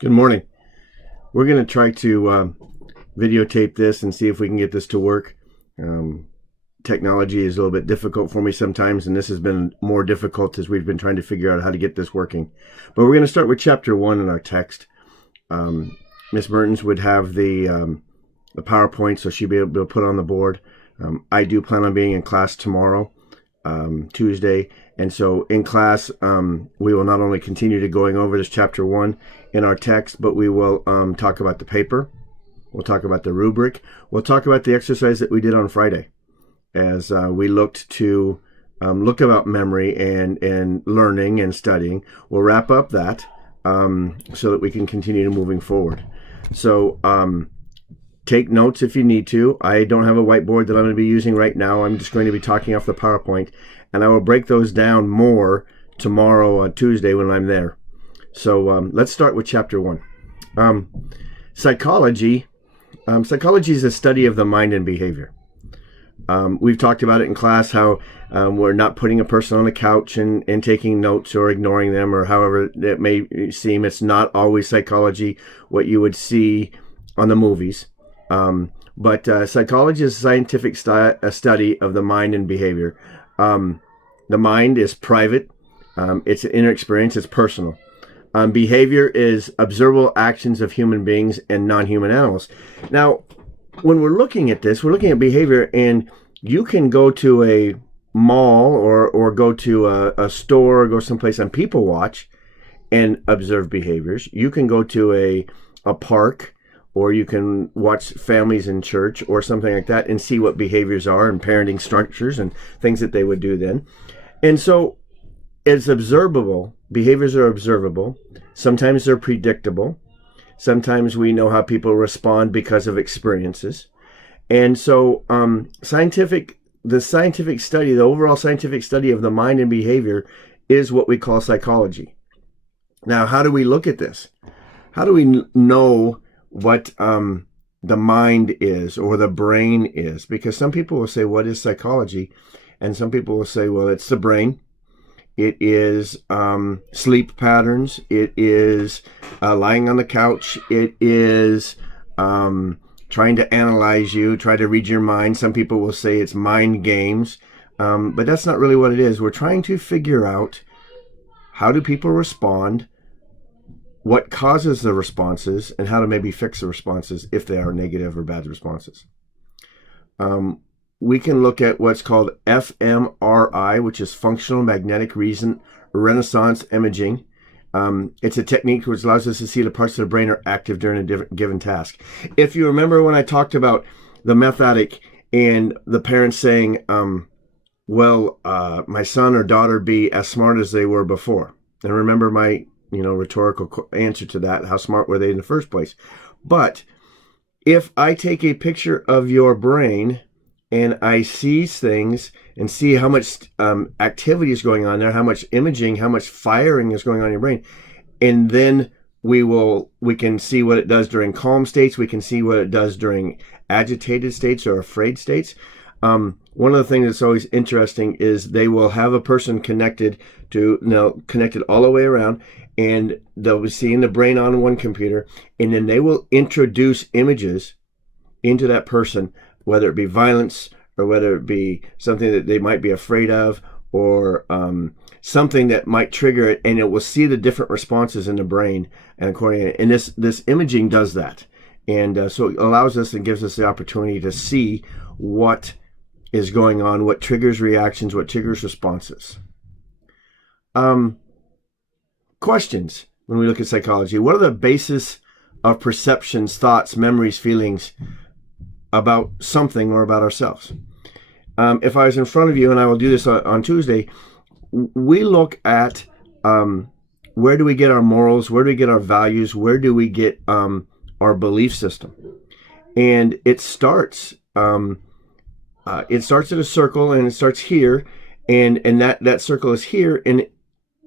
Good morning. We're going to try to videotape this and see if we can get this to work. Technology is a little bit difficult for me sometimes, and this has been more difficult as we've been trying to figure out how to get this working. But we're going to start with chapter 1 in our text. Miss Mertens would have the PowerPoint, so she'd be able to put on the board. I do plan on being in class tomorrow, Tuesday. And so in class, we will not only continue to going over this chapter 1 in our text, but we will talk about the paper. We'll talk about the rubric. We'll talk about the exercise that we did on Friday as we looked to look about memory and learning and studying. We'll wrap up that so that we can continue moving forward. So take notes if you need to. I don't have a whiteboard that I'm going to be using right now. I'm just going to be talking off the PowerPoint, and I will break those down more tomorrow on Tuesday when I'm there. So let's start with chapter 1. Psychology. Psychology is a study of the mind and behavior. We've talked about it in class, how we're not putting a person on a couch and taking notes or ignoring them, or however it may seem. It's not always psychology, what you would see on the movies. But psychology is a scientific study of the mind and behavior. The mind is private. It's an inner experience. It's personal. Behavior is observable actions of human beings and non-human animals. Now, when we're looking at this, we're looking at behavior, and you can go to a mall or go to a store or go someplace on People Watch and observe behaviors. You can go to a park, or you can watch families in church or something like that and see what behaviors are and parenting structures and things that they would do then. And so it's observable. Behaviors are observable. Sometimes they're predictable. Sometimes we know how people respond because of experiences. And so the scientific study, the overall scientific study of the mind and behavior is what we call psychology. Now, how do we look at this? How do we know what the mind is or the brain is? Because some people will say, what is psychology? And some people will say, well, it's the brain. It is sleep patterns. It is lying on the couch. It is trying to analyze you, try to read your mind. Some people will say it's mind games. But that's not really what it is. We're trying to figure out, how do people respond, what causes the responses, and how to maybe fix the responses if they are negative or bad responses. We can look at what's called fMRI, which is functional magnetic resonance imaging. It's a technique which allows us to see the parts of the brain are active during a given task. If you remember when I talked about the meth addict and the parents saying, my son or daughter be as smart as they were before. And remember my rhetorical answer to that, how smart were they in the first place? But if I take a picture of your brain and I see things and see how much activity is going on there, how much imaging, how much firing is going on in your brain, and then we can see what it does during calm states, we can see what it does during agitated states or afraid states. One of the things that's always interesting is they will have a person connected all the way around, and they'll be seeing the brain on one computer, and then they will introduce images into that person, whether it be violence or whether it be something that they might be afraid of, or something that might trigger it, and it will see the different responses in the brain. And this imaging does that, and so it allows us and gives us the opportunity to see what is going on, what triggers reactions, what triggers responses. Questions when we look at psychology. What are the basis of perceptions, thoughts, memories, feelings about something or about ourselves? If I was in front of you, and I will do this on Tuesday, we look at where do we get our morals, where do we get our values, where do we get our belief system? And it starts at a circle, and it starts here, and that circle is here, and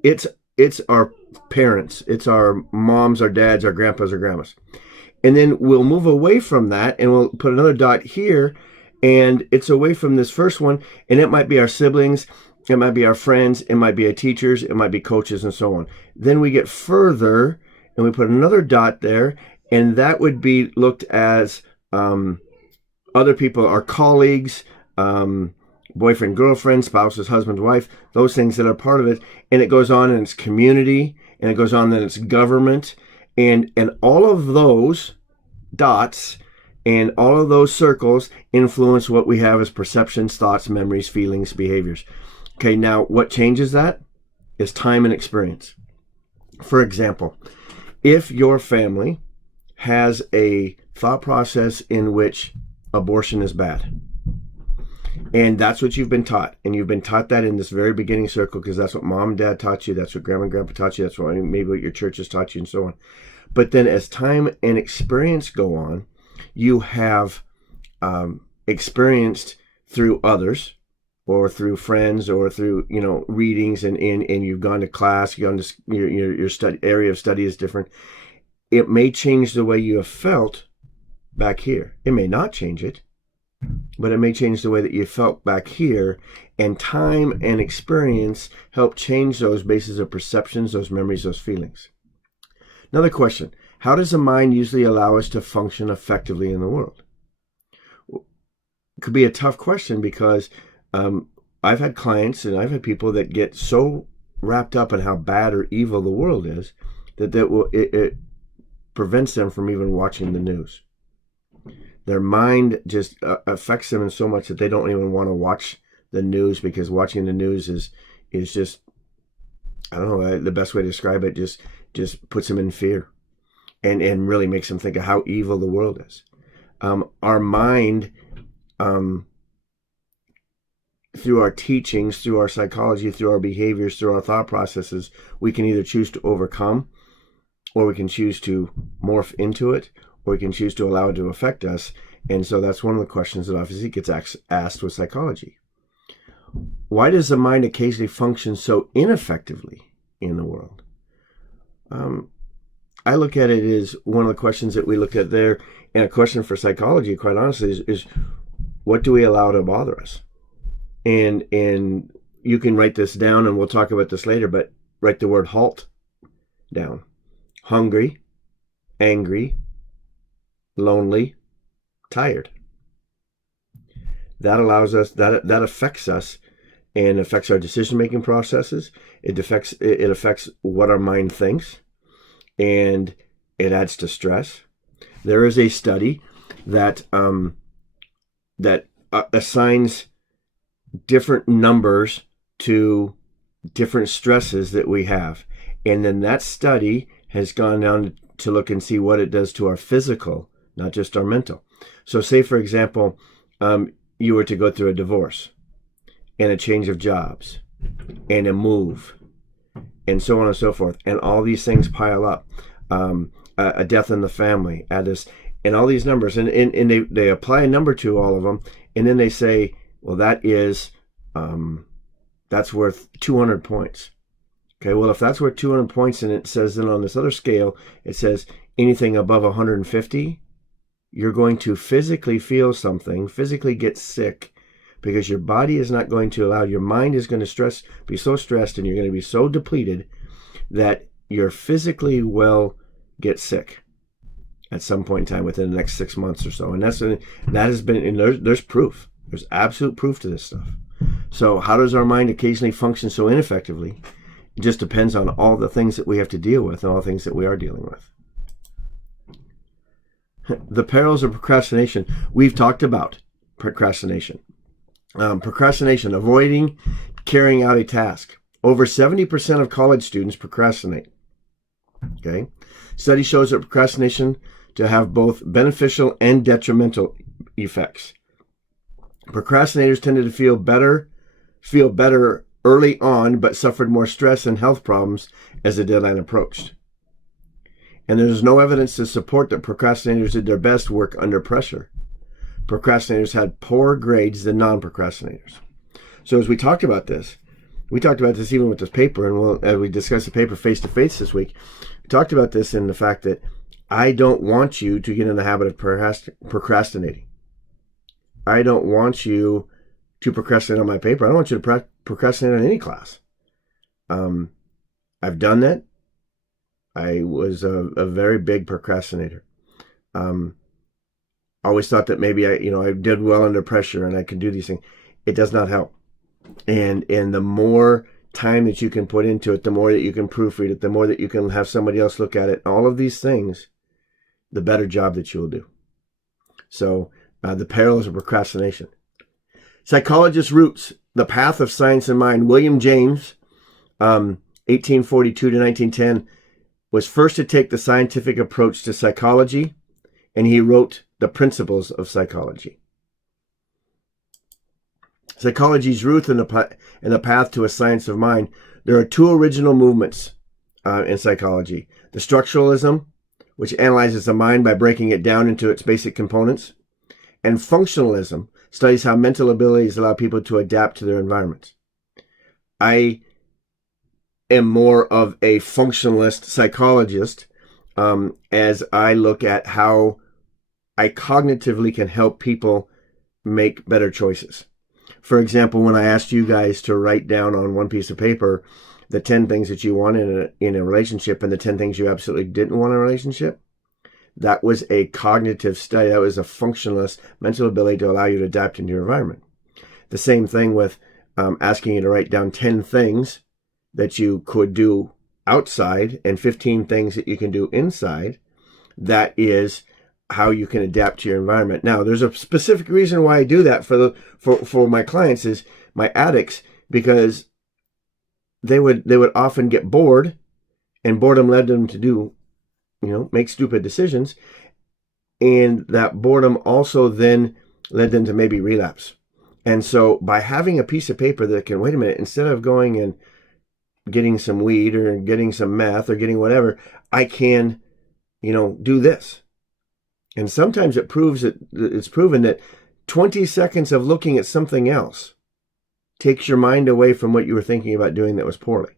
it's our parents, it's our moms, our dads, our grandpas, our grandmas. And then we'll move away from that, and we'll put another dot here, and it's away from this first one, and it might be our siblings, it might be our friends, it might be our teachers, it might be coaches, and so on. Then we get further, and we put another dot there, and that would be looked as other people, our colleagues, boyfriend, girlfriend, spouses, husband, wife, those things that are part of it. And it goes on in its community, and it goes on in its government, and all of those dots and all of those circles influence what we have as perceptions, thoughts, memories, feelings, behaviors. Okay, now what changes that is time and experience. For example, if your family has a thought process in which abortion is bad, and that's what you've been taught, and you've been taught that in this very beginning circle because that's what mom and dad taught you, that's what grandma and grandpa taught you, that's what maybe what your church has taught you, and so on. But then as time and experience go on, you have experienced through others or through friends or through readings, and you've gone to class, you've gone to your study area of study is different. It may change the way you have felt back here. It may not change it, but it may change the way that you felt back here. And time and experience help change those bases of perceptions, those memories, those feelings. Another question: how does the mind usually allow us to function effectively in the world? It could be a tough question because I've had clients and I've had people that get so wrapped up in how bad or evil the world is that it prevents them from even watching the news. Their mind just affects them in so much that they don't even want to watch the news, because watching the news is just, I don't know, the best way to describe it, just puts them in fear and really makes them think of how evil the world is. Our mind, through our teachings, through our psychology, through our behaviors, through our thought processes, we can either choose to overcome, or we can choose to morph into it, or we can choose to allow it to affect us. And so that's one of the questions that obviously gets asked with psychology. Why does the mind occasionally function so ineffectively in the world? I look at it as one of the questions that we look at there, and a question for psychology, quite honestly, is what do we allow to bother us? And you can write this down, and we'll talk about this later, but write the word HALT down. Hungry, angry, lonely, tired. That allows us, that affects us and affects our decision-making processes. It affects what our mind thinks, and it adds to stress. There is a study that assigns different numbers to different stresses that we have. And then that study has gone down to look and see what it does to our physical, not just our mental. So say, for example, you were to go through a divorce and a change of jobs and a move and so on and so forth. And all these things pile up. A death in the family, add this, and all these numbers. And they apply a number to all of them. And then they say, well, that's worth 200 points. Okay, well, if that's worth 200 points, and it says then on this other scale, it says anything above 150, you're going to physically feel something, physically get sick, because your body is not going to allow, your mind is going to be so stressed, and you're going to be so depleted that you're physically will get sick at some point in time within the next 6 months or so. And that has been, and there's proof. There's absolute proof to this stuff. So how does our mind occasionally function so ineffectively? It just depends on all the things that we have to deal with and all the things that we are dealing with. The perils of procrastination. We've talked about procrastination. Procrastination, avoiding carrying out a task. Over 70% of college students procrastinate. Okay. Study shows that procrastination to have both beneficial and detrimental effects. Procrastinators tended to feel better early on, but suffered more stress and health problems as the deadline approached. And there's no evidence to support that procrastinators did their best work under pressure. Procrastinators had poorer grades than non-procrastinators. So as we talked about this even with this paper, and as we discussed the paper face-to-face this week, we talked about this in the fact that I don't want you to get in the habit of procrastinating. I don't want you to procrastinate on my paper. I don't want you to procrastinate on any class. I've done that. I was a very big procrastinator. Always thought that maybe I did well under pressure and I could do these things. It does not help. And the more time that you can put into it, the more that you can proofread it, the more that you can have somebody else look at it, all of these things, the better job that you will do. So the perils of procrastination. Psychologist roots, the path of science and mind. William James, 1842 to 1910, was first to take the scientific approach to psychology, and he wrote the principles of psychology. Psychology's root in the path to a science of mind. There are two original movements in psychology. The structuralism, which analyzes the mind by breaking it down into its basic components, and functionalism, studies how mental abilities allow people to adapt to their environments. I am more of a functionalist psychologist as I look at how I cognitively can help people make better choices. For example, when I asked you guys to write down on one piece of paper the 10 things that you want in a relationship and the 10 things you absolutely didn't want in a relationship, that was a cognitive study. That was a functionalist mental ability to allow you to adapt into your environment. The same thing with asking you to write down 10 things that you could do outside and 15 things that you can do inside. That is how you can adapt to your environment. Now, there's a specific reason why I do that for my clients, is my addicts, because they would often get bored, and boredom led them to do, make stupid decisions, and that boredom also then led them to maybe relapse. And so by having a piece of paper that can, wait a minute, instead of going and getting some weed or getting some meth or getting whatever, I can, do this. And sometimes it's proven that 20 seconds of looking at something else takes your mind away from what you were thinking about doing that was poorly.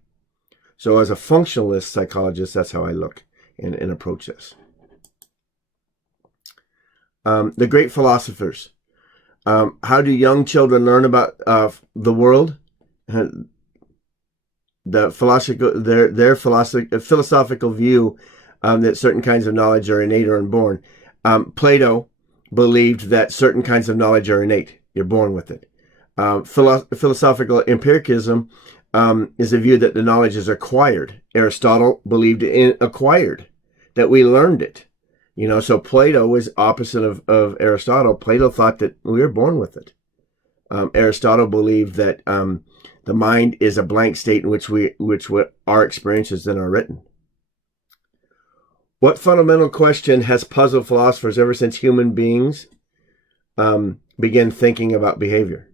So as a functionalist psychologist, that's how I look and approach this. The great philosophers. How do young children learn about the world? Their philosophical view that certain kinds of knowledge are innate or inborn. Plato believed that certain kinds of knowledge are innate. You're born with it. Philosophical empiricism is a view that the knowledge is acquired. Aristotle believed in acquired, that we learned it. So Plato was opposite of Aristotle. Plato thought that we were born with it. Aristotle believed that the mind is a blank state in which our experiences then are written. What fundamental question has puzzled philosophers ever since human beings began thinking about behavior?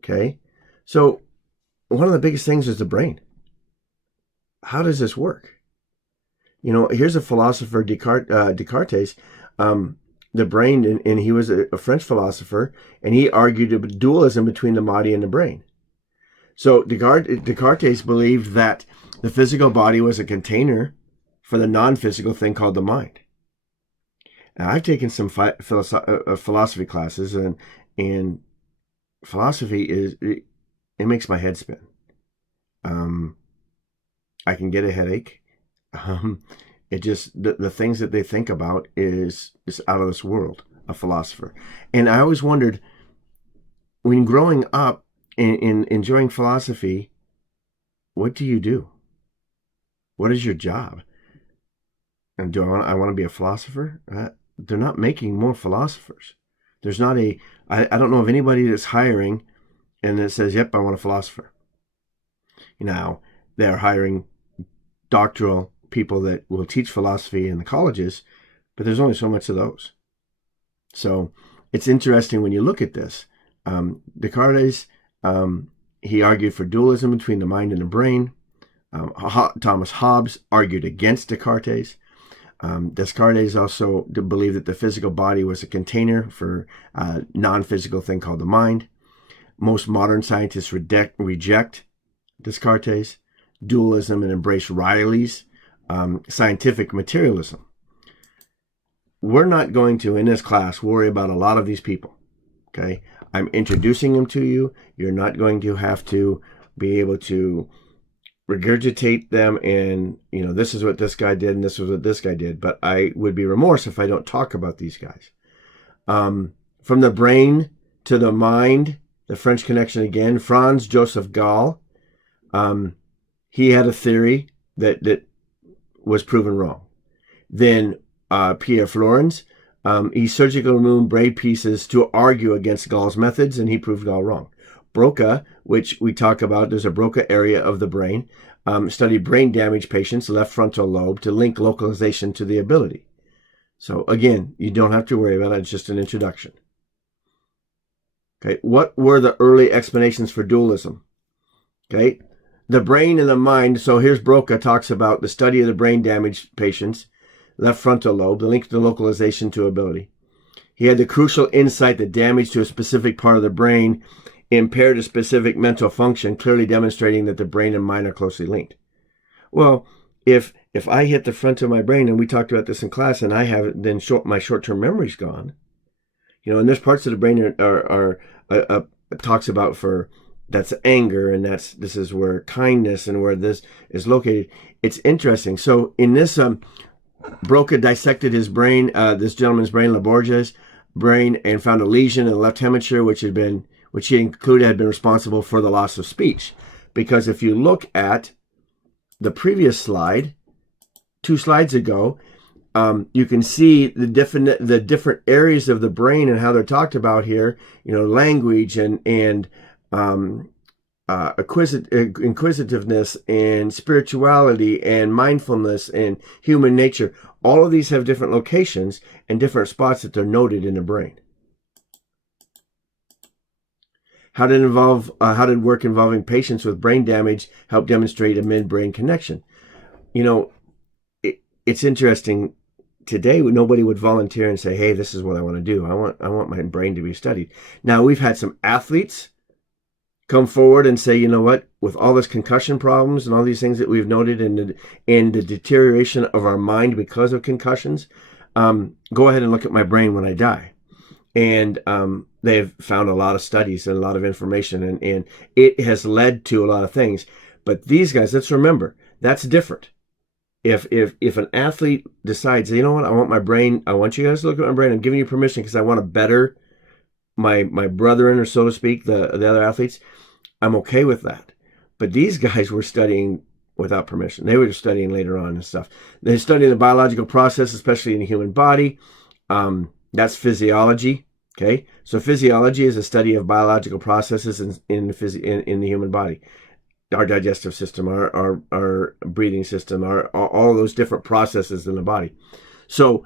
Okay, so one of the biggest things is the brain. How does this work? Here's a philosopher, Descartes, the brain, and he was a French philosopher, and he argued a dualism between the body and the brain. So Descartes believed that the physical body was a container for the non-physical thing called the mind. Now, I've taken some philosophy classes, and philosophy it makes my head spin. I can get a headache. It just, the things that they think about is out of this world, a philosopher. And I always wondered, when growing up in enjoying philosophy, what do you do? What is your job? And do I want to be a philosopher? They're not making more philosophers. There's not I don't know of anybody that's hiring and that says, yep, I want a philosopher. Now, they're hiring doctoral people that will teach philosophy in the colleges, but there's only so much of those. So it's interesting when you look at this. Descartes, he argued for dualism between the mind and the brain. Thomas Hobbes argued against Descartes. Descartes also believed that the physical body was a container for a non-physical thing called the mind. Most modern scientists reject Descartes' dualism and embrace Riley's scientific materialism. We're not going to, in this class, worry about a lot of these people. Okay? I'm introducing them to you. You're not going to have to be able to regurgitate them and, this is what this guy did and this was what this guy did, but I would be remorse if I don't talk about these guys. From the brain to the mind, the French connection again, Franz Joseph Gall, he had a theory that was proven wrong. Then Pierre Flourens, he surgically removed brain pieces to argue against Gall's methods, and he proved Gall wrong. Broca, which we talk about, there's a Broca area of the brain, studied brain damage patients, left frontal lobe, to link localization to the ability. So again, you don't have to worry about it. It's just an introduction. Okay, what were the early explanations for dualism? Okay, the brain and the mind. So here's Broca talks about the study of the brain damage patients, left frontal lobe, the link to localization to ability. He had the crucial insight that damage to a specific part of the brain impaired a specific mental function, clearly demonstrating that the brain and mind are closely linked. Well, if I hit the front of my brain, and we talked about this in class, and I have, then my short-term memory's gone. And there's parts of the brain are talks about for that's anger, and this is where kindness and where this is located. It's interesting. So in this, Broca dissected his brain, this gentleman's brain, Laborge's brain, and found a lesion in the left hemisphere, which he included had been responsible for the loss of speech. Because if you look at the previous slide, 2 slides ago, you can see the different areas of the brain and how they're talked about here. Language and inquisitiveness and spirituality and mindfulness and human nature. All of these have different locations and different spots that they're noted in the brain. How did work involving patients with brain damage help demonstrate a midbrain connection? It's interesting. Today, nobody would volunteer and say, "Hey, this is what I want to do. I want my brain to be studied." Now, we've had some athletes come forward and say, "You know what? With all this concussion problems and all these things that we've noted and the deterioration of our mind because of concussions, go ahead and look at my brain when I die." And they've found a lot of studies and a lot of information, and it has led to a lot of things. But these guys, let's remember, that's different. If an athlete decides, "You know what, I want my brain, I want you guys to look at my brain, I'm giving you permission because I want to better my brethren," or so to speak, the other athletes, I'm okay with that. But these guys were studying without permission. They were just studying later on and stuff. They studied the biological process, especially in the human body. That's physiology. Okay, so physiology is a study of biological processes in the human body. Our digestive system, our breathing system, all those different processes in the body. So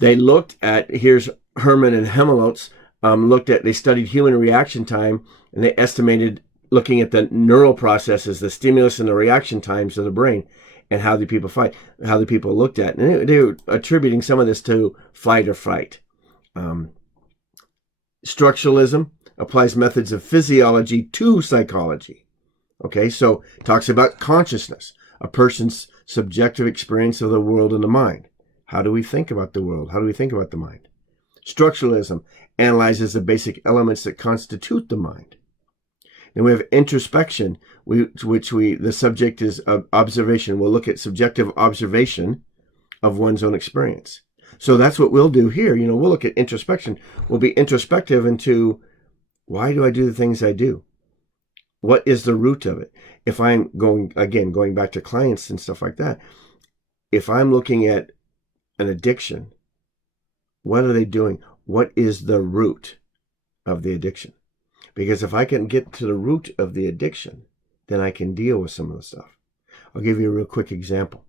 they looked at, here's Herman and Helmholtz, they studied human reaction time, and they estimated, looking at the neural processes, the stimulus and the reaction times of the brain, and how the people fight, how the people looked at. And they were attributing some of this to flight or fright. Structuralism applies methods of physiology to psychology. Okay, so talks about consciousness, a person's subjective experience of the world and the mind. How do we think about the world? How do we think about the mind? Structuralism analyzes the basic elements that constitute the mind. And we have introspection, the subject is observation. We'll look at subjective observation of one's own experience. So that's what we'll do here. We'll look at introspection. We'll be introspective into, why do I do the things I do? What is the root of it? If I'm going back to clients and stuff like that, if I'm looking at an addiction, what are they doing? What is the root of the addiction? Because if I can get to the root of the addiction, then I can deal with some of the stuff. I'll give you a real quick example.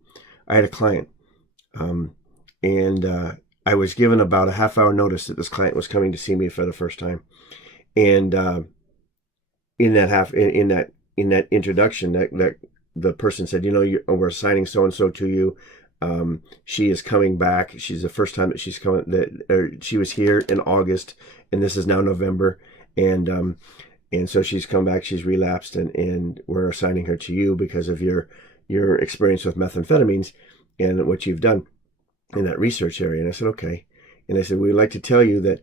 I had a client, and I was given about a half-hour notice that this client was coming to see me for the first time. And in that introduction, that the person said, we're assigning so and so to you. She is coming back. She's the first time that she's coming. She was here in August, and this is now November, and so she's come back. She's relapsed, and we're assigning her to you because of your experience with methamphetamines and what you've done in that research area. And I said, okay. And I said, we'd like to tell you that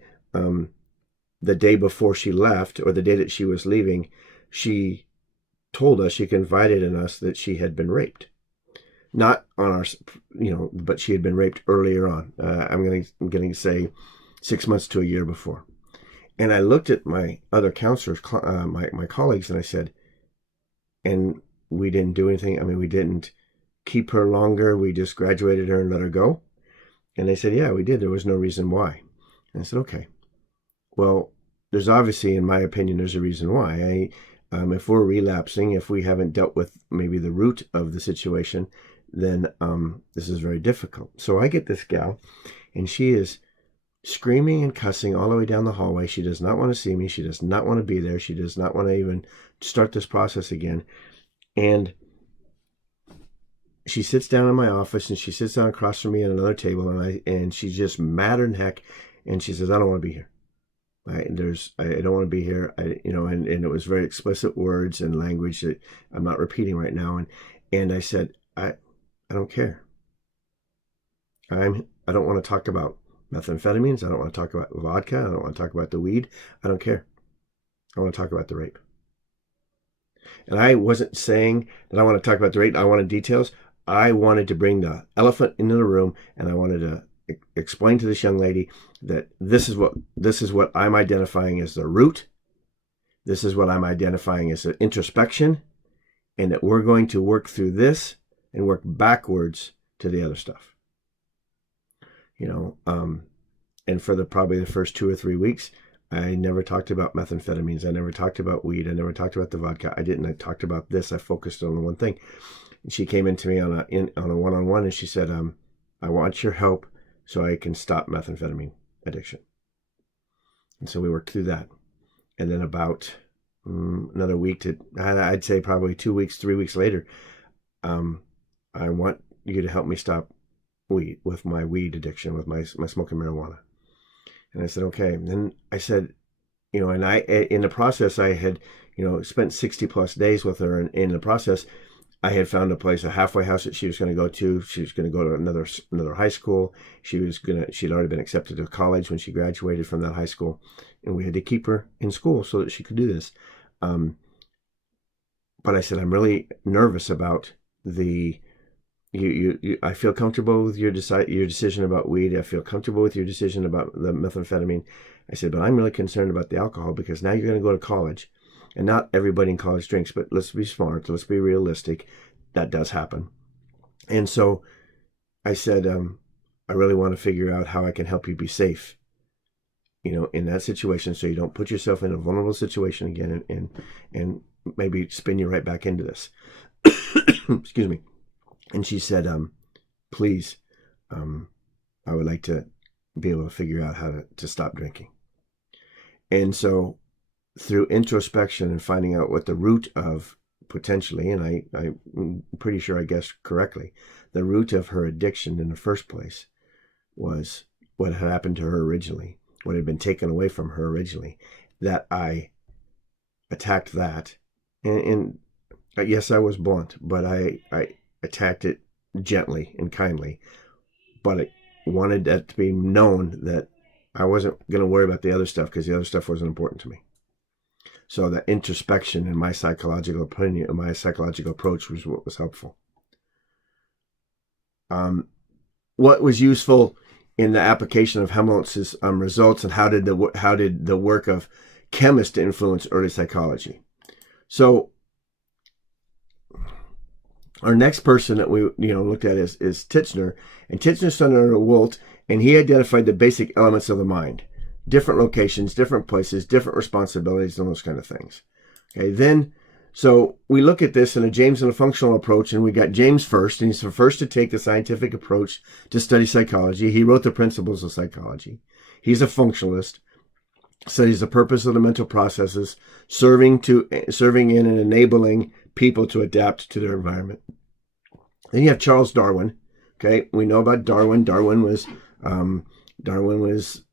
the day before she left, or the day that she was leaving, she told us, she confided in us that she had been raped. Not on our, but she had been raped earlier on. I'm going to say 6 months to a year before. And I looked at my other counselors, my colleagues, and I said, and we didn't do anything. I mean, we didn't keep her longer. We just graduated her and let her go. And they said, yeah, we did. There was no reason why. And I said, okay. Well, there's obviously, in my opinion, there's a reason why. If we're relapsing, if we haven't dealt with maybe the root of the situation, then this is very difficult. So I get this gal, and she is screaming and cussing all the way down the hallway. She does not want to see me. She does not want to be there. She does not want to even start this process again. And she sits down in my office, and she sits down across from me at another table, and she's just madder than heck. And she says, I don't want to be here. I don't want to be here. And it was very explicit words and language that I'm not repeating right now. And I said, I don't care. I don't want to talk about methamphetamines. I don't want to talk about vodka. I don't want to talk about the weed. I don't care. I want to talk about the rape. And I wasn't saying that I want to talk about the rape. I wanted details. I wanted to bring the elephant into the room, and I wanted to explain to this young lady that this is what I'm identifying as the root. This is what I'm identifying as an introspection, and that we're going to work through this and work backwards to the other stuff. And for probably the first 2 or 3 weeks, I never talked about methamphetamines. I never talked about weed. I never talked about the vodka. I talked about this. I focused on the one thing. And she came into me on a one-on-one, and she said, I want your help so I can stop methamphetamine addiction. And so we worked through that. And then about another week I'd say probably 2 weeks, 3 weeks later, I want you to help me stop weed, with my weed addiction, with my smoking marijuana. And I said, okay. And then I said, and in the process, I had, spent 60 plus days with her. And in the process, I had found a halfway house that she was going to go to. She was going to go to another high school. She'd already been accepted to college when she graduated from that high school. And we had to keep her in school so that she could do this. But I said, I'm really nervous about I feel comfortable with your decision about weed. I feel comfortable with your decision about the methamphetamine. I said, but I'm really concerned about the alcohol, because now you're going to go to college, and not everybody in college drinks, but let's be smart. Let's be realistic. That does happen. And so I said, I really want to figure out how I can help you be safe, in that situation, so you don't put yourself in a vulnerable situation again and maybe spin you right back into this. Excuse me. And she said, please, I would like to be able to figure out how to stop drinking. And so through introspection and finding out what the root of, potentially, and I'm pretty sure I guessed correctly, the root of her addiction in the first place was what had happened to her originally, what had been taken away from her originally, that I attacked that. And yes, I was blunt, but I attacked it gently and kindly, but I wanted that to be known that I wasn't going to worry about the other stuff, because the other stuff wasn't important to me. So that introspection and my psychological opinion, my psychological approach was what was helpful. What was useful in the application of Helmholtz's results, and how did the work of chemists influence early psychology? So our next person that we looked at is Titchener, and Titchener studied under Walt, and he identified the basic elements of the mind, different locations, different places, different responsibilities, and those kind of things. Okay, then so we look at this in a James and a functional approach, and we got James first, and he's the first to take the scientific approach to study psychology. He wrote the principles of psychology. He's a functionalist, studies the purpose of the mental processes, serving in and enabling people to adapt to their environment. Then you have Charles Darwin. Okay, we know about Darwin. Darwin was,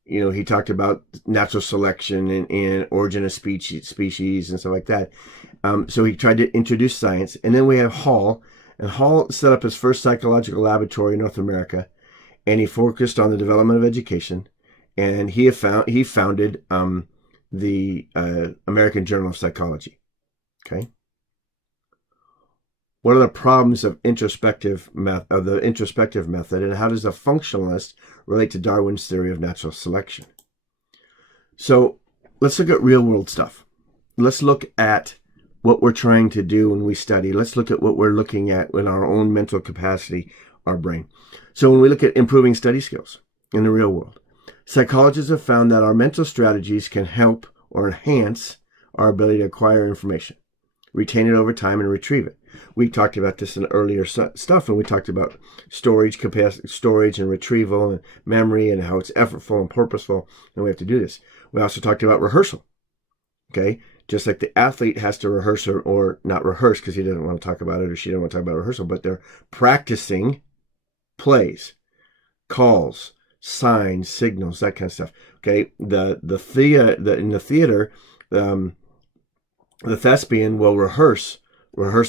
he talked about natural selection and origin of species and stuff like that. So he tried to introduce science. And then we have Hall, and Hall set up his first psychological laboratory in North America, and he focused on the development of education. And he founded the American Journal of Psychology. Okay. What are the problems of the introspective method, and how does the functionalist relate to Darwin's theory of natural selection? So let's look at real world stuff. Let's look at what we're trying to do when we study. Let's look at what we're looking at in our own mental capacity, our brain. So when we look at improving study skills in the real world, psychologists have found that our mental strategies can help or enhance our ability to acquire information, retain it over time, and retrieve it. We talked about this in earlier stuff, and we talked about storage capacity, storage and retrieval and memory, and how it's effortful and purposeful, and we have to do this. We also talked about rehearsal. Okay, just like the athlete has to rehearse or not rehearse because he doesn't want to talk about it or she doesn't want to talk about rehearsal, but they're practicing plays, calls, signs, signals, that kind of stuff. Okay, in the theater, the thespian will rehearse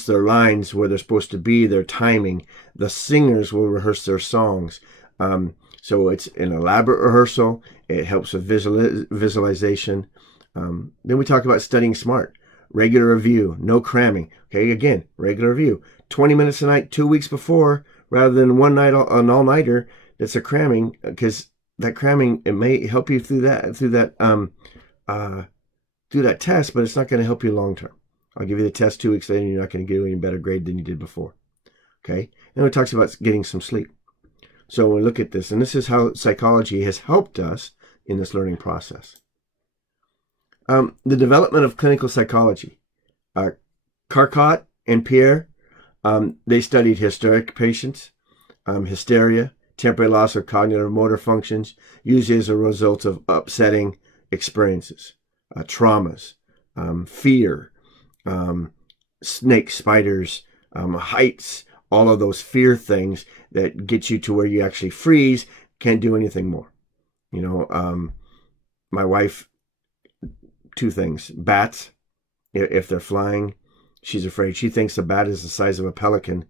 their lines where they're supposed to be, their timing. The singers will rehearse their songs. So it's an elaborate rehearsal. It helps with visualization. Then we talk about studying smart. Regular review, no cramming. Okay, again, regular review. 20 minutes a night, 2 weeks before, rather than one night, an all-nighter that's a cramming, because that cramming, it may help you through that test, but it's not going to help you long term. I'll give you the test 2 weeks later, and you're not going to get any better grade than you did before. Okay? And it talks about getting some sleep. So when we look at this, and this is how psychology has helped us in this learning process. The development of clinical psychology. Carcott and Pierre, they studied hysteric patients, hysteria, temporary loss of cognitive motor functions, usually as a result of upsetting experiences, traumas, fear, snakes, spiders, heights, all of those fear things that get you to where you actually freeze, can't do anything more. My wife, 2 things. Bats, if they're flying, she's afraid. She thinks a bat is the size of a pelican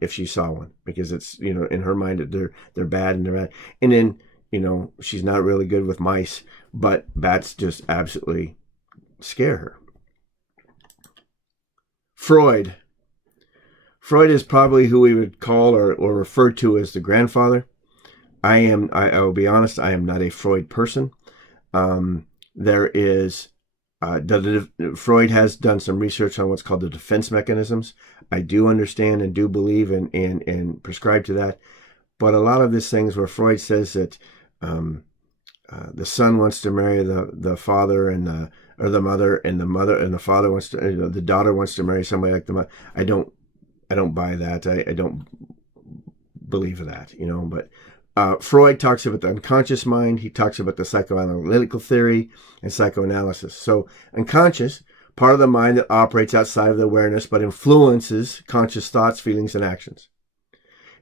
if she saw one, because it's, in her mind, they're bad and they're bad. And then, she's not really good with mice, but bats just absolutely scare her. Freud is probably who we would call or refer to as the grandfather. I will be honest, I am not a Freud person. Freud has done some research on what's called the defense mechanisms. I do understand and do believe and prescribe to that. But a lot of these things where Freud says that the son wants to marry the father or the mother, and the father wants to, the daughter wants to marry somebody like the mother. I don't buy that. I don't believe that, but Freud talks about the unconscious mind. He talks about the psychoanalytical theory and psychoanalysis. So unconscious, part of the mind that operates outside of the awareness but influences conscious thoughts, feelings, and actions.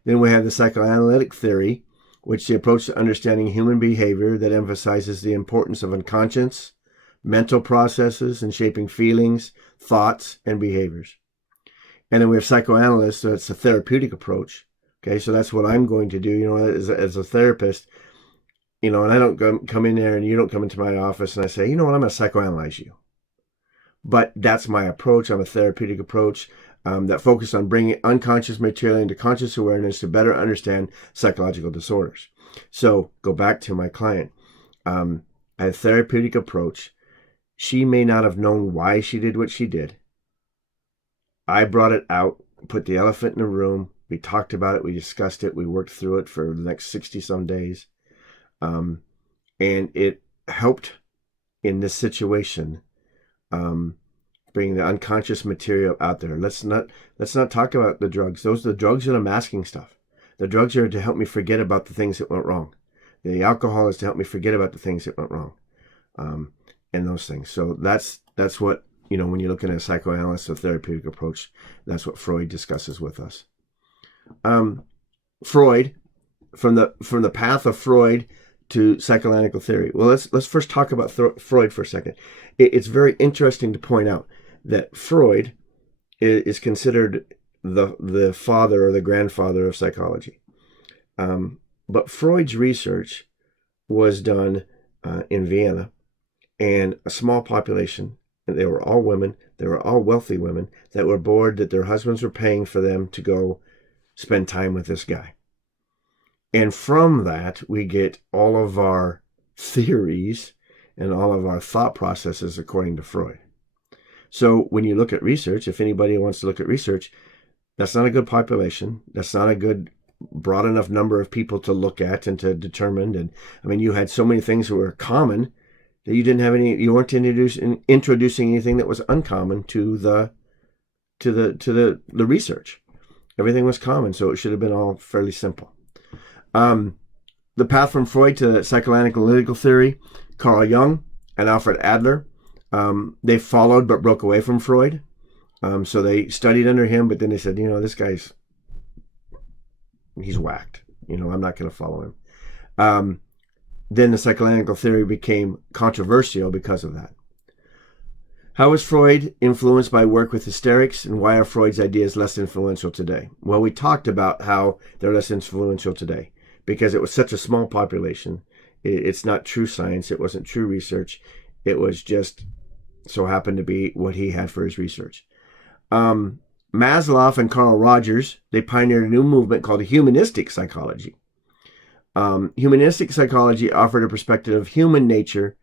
Then we have the psychoanalytic theory, which is the approach to understanding human behavior that emphasizes the importance of unconscious mental processes in shaping feelings, thoughts, and behaviors. And then we have psychoanalysts, so it's a therapeutic approach. Okay, so that's what I'm going to do, as a therapist, and I don't come in there and you don't come into my office and I say, I'm going to psychoanalyze you. But that's my approach. I'm a therapeutic approach that focuses on bringing unconscious material into conscious awareness to better understand psychological disorders. So go back to my client. A therapeutic approach. She may not have known why she did what she did. I brought it out, put the elephant in the room. We talked about it. We discussed it. We worked through it for the next 60-some days. And it helped in this situation bring the unconscious material out there. Let's not talk about the drugs. The drugs are the masking stuff. The drugs are to help me forget about the things that went wrong. The alcohol is to help me forget about the things that went wrong. And those things. So that's what, when you're looking at a psychoanalyst or therapeutic approach, that's what Freud discusses with us. Freud, from the path of Freud to psychoanalytical theory. Well, let's first talk about Freud for a second. It's very interesting to point out that Freud is considered the father or the grandfather of psychology. But Freud's research was done in Vienna, and a small population, and they were all women. They were all wealthy women that were bored that their husbands were paying for them to go spend time with this guy. And from that, we get all of our theories and all of our thought processes according to Freud. So when you look at research, if anybody wants to look at research, that's not a good population. That's not a good broad enough number of people to look at and to determine. And I mean, you had so many things that were common that you weren't introducing anything that was uncommon to the research. Everything was common, so it should have been all fairly simple. The path from Freud to psychoanalytical theory, Carl Jung and Alfred Adler, they followed but broke away from Freud. So they studied under him, but then they said, this guy's, he's whacked. I'm not going to follow him. Then the psychoanalytical theory became controversial because of that. How was Freud influenced by work with hysterics, and why are Freud's ideas less influential today? Well, we talked about how they're less influential today because it was such a small population. It's not true science. It wasn't true research. It was just so happened to be what he had for his research. Maslow and Carl Rogers, they pioneered a new movement called humanistic psychology. Humanistic psychology offered a perspective of human nature.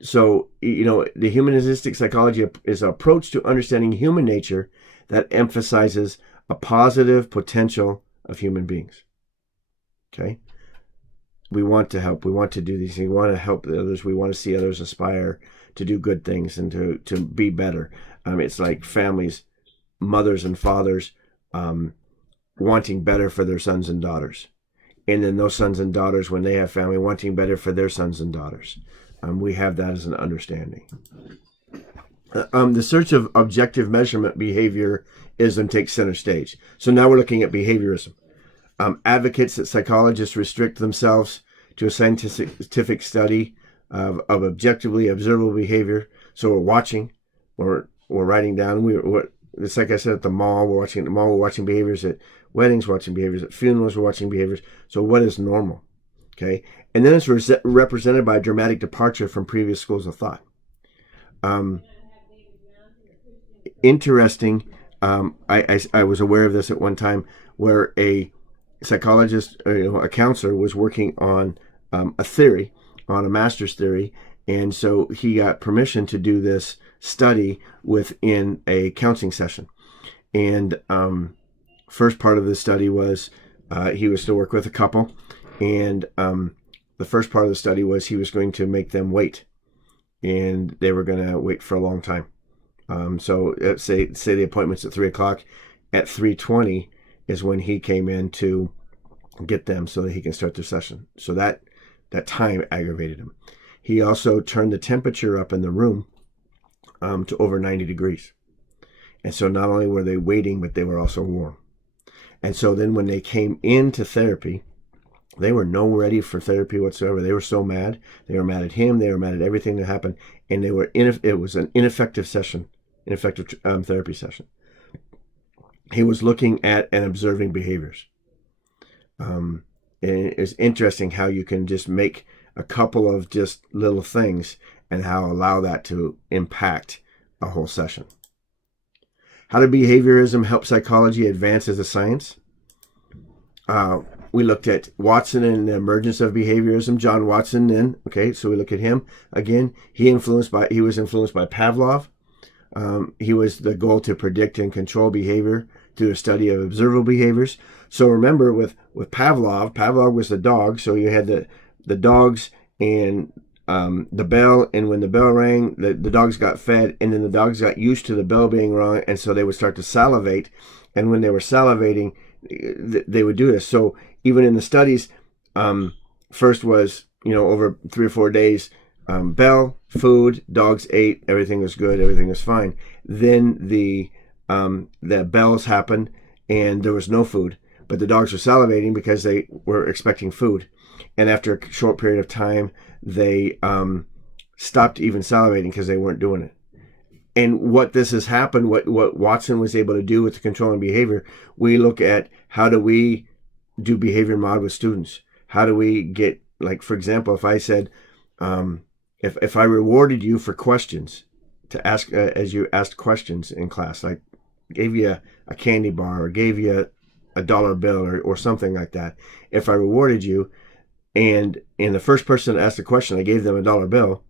So, the humanistic psychology is an approach to understanding human nature that emphasizes a positive potential of human beings. Okay? We want to help. We want to do these things. We want to help others. We want to see others aspire to do good things and to be better. It's like families, mothers and fathers, wanting better for their sons and daughters. And then those sons and daughters, when they have family, wanting better for their sons and daughters. We have that as an understanding. The search of objective measurement behaviorism takes center stage. So now we're looking at behaviorism. Advocates that psychologists restrict themselves to a scientific study of objectively observable behavior. So we're watching, we're writing down. It's like I said at the mall. We're watching at the mall. We're watching behaviors at weddings. Watching behaviors at funerals. We're watching behaviors. So what is normal? Okay, and then it's represented by a dramatic departure from previous schools of thought. Interesting. I was aware of this at one time where a psychologist, a counselor, was working on a theory, on a master's theory, and so he got permission to do this study within a counseling session. And first part of the study was he was to work with a couple, and the first part of the study was he was going to make them wait, and they were going to wait for a long time. So say the appointment's at 3:00. At 3:20 is when he came in to get them so that he can start their session. So that time aggravated him. He also turned the temperature up in the room to over 90 degrees. And so not only were they waiting, but they were also warm. And so then when they came into therapy, they were no ready for therapy whatsoever. They were so mad. They were mad at him. They were mad at everything that happened. And it was an ineffective therapy session. He was looking at and observing behaviors. And it's interesting how you can just make a couple of just little things and how allow that to impact a whole session. How did behaviorism help psychology advance as a science? We looked at Watson and the emergence of behaviorism. John Watson then, okay, so we look at him. Again, he was influenced by Pavlov. He was the goal to predict and control behavior through a study of observable behaviors. So remember with Pavlov was the dog, so you had the dogs and the bell, and when the bell rang, the dogs got fed, and then the dogs got used to the bell being rung, and so they would start to salivate, and when they were salivating, they would do this. So even in the studies, first was, over 3 or 4 days, bell, food, dogs ate, everything was good, everything was fine. Then the bells happened, and there was no food, but the dogs were salivating because they were expecting food. And after a short period of time, they stopped even salivating because they weren't doing it. And what this has happened, what Watson was able to do with the controlling behavior, we look at how do we do behavior mod with students? How do we get, like, for example, if I said, If I rewarded you for questions to ask as you asked questions in class, like gave you a candy bar or gave you a dollar bill or something like that, if I rewarded you and the first person to ask the question, I gave them a dollar bill,